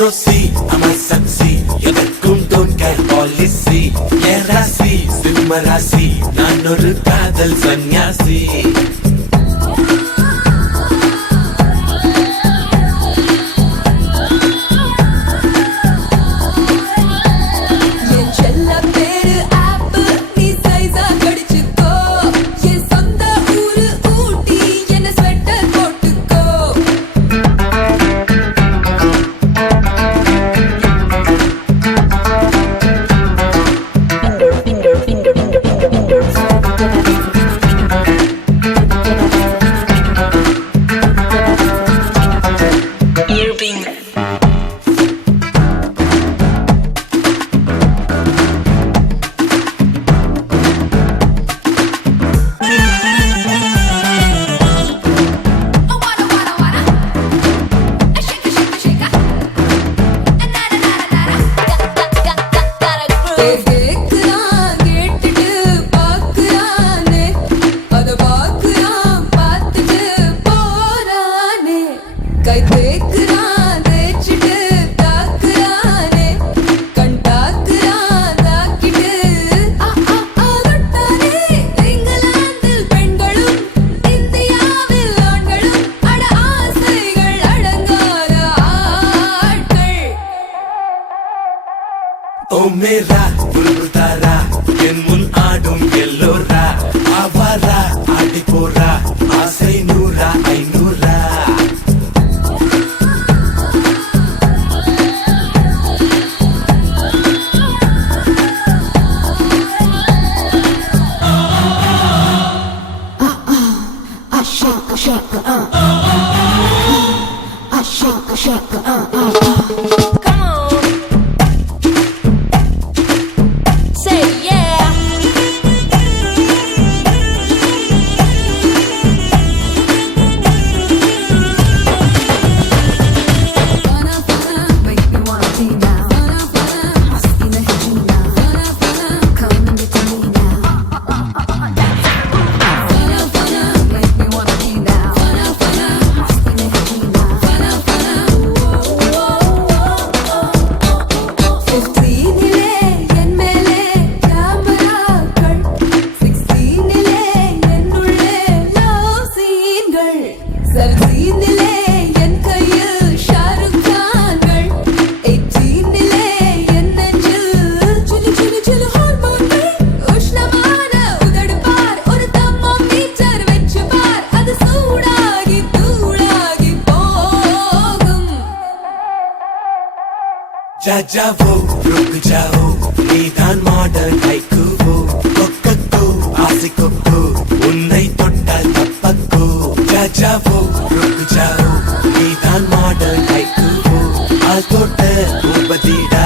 Rosie, I'm a sexy. எதற்கும் don't care policy. ஏன் ராசி சிம்ம ராசி, நான் ஒரு காதல் சன்னியாசி. ஓ மேரா புல்புல் தாரா, என் முன் ஆடும் எல்லோரா, ஆவாரா ஆடி போரா, ஆசை 100 500. Come on. Say yeah. Make me wanna be now. Must be the Regina. Come and get to me now. Make me wanna be now. Must be the Regina. 15 என் மேலே கேமராக்கள், 16 என்னுள்ளே லவ் சீன்கள், 17 என் கையில் ஷாருக் கான்கள், 18 என் நெஞ்சில் சிலு சிலு சிலு ஹார்மோன்கள். உஷ்ணமான உதடு பார், ஒரு தெர்மோமீட்டர் வெச்சு பார், அது சூடாகி தூளாகி போகும். जा जाओ रुक जाओ, நீதான் மாடர்ன் ஹைக்கூவோ, கொக்கோ ஆசிக்கோ, உன்னை தொட்டால் தப்பக்கோ. जा जाओ रुक जाओ, நீதான் மாடர்ன் ஹைக்கூவோ, ஆள் தொட்ட பூபதிடா.